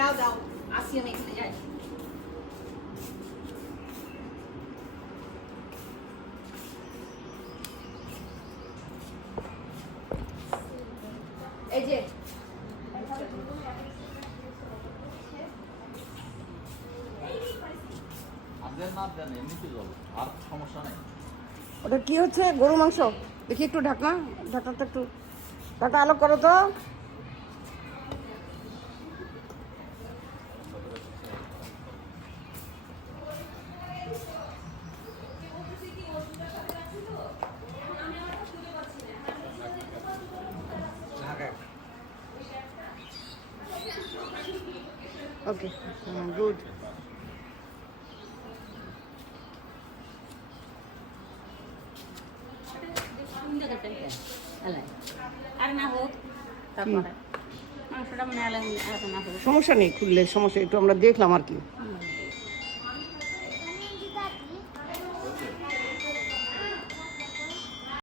দাও দাও আসি আমি এখানে যাই এই যে ওটা কি হচ্ছে? গরু মাংস? দেখি একটু ঢাকনা ঢাকনাটা একটু ঢাকা আলো করো তো। ওকে গুড সমস্যা নেই খুললে সমস্যা একটু আমরা দেখলাম আর কি।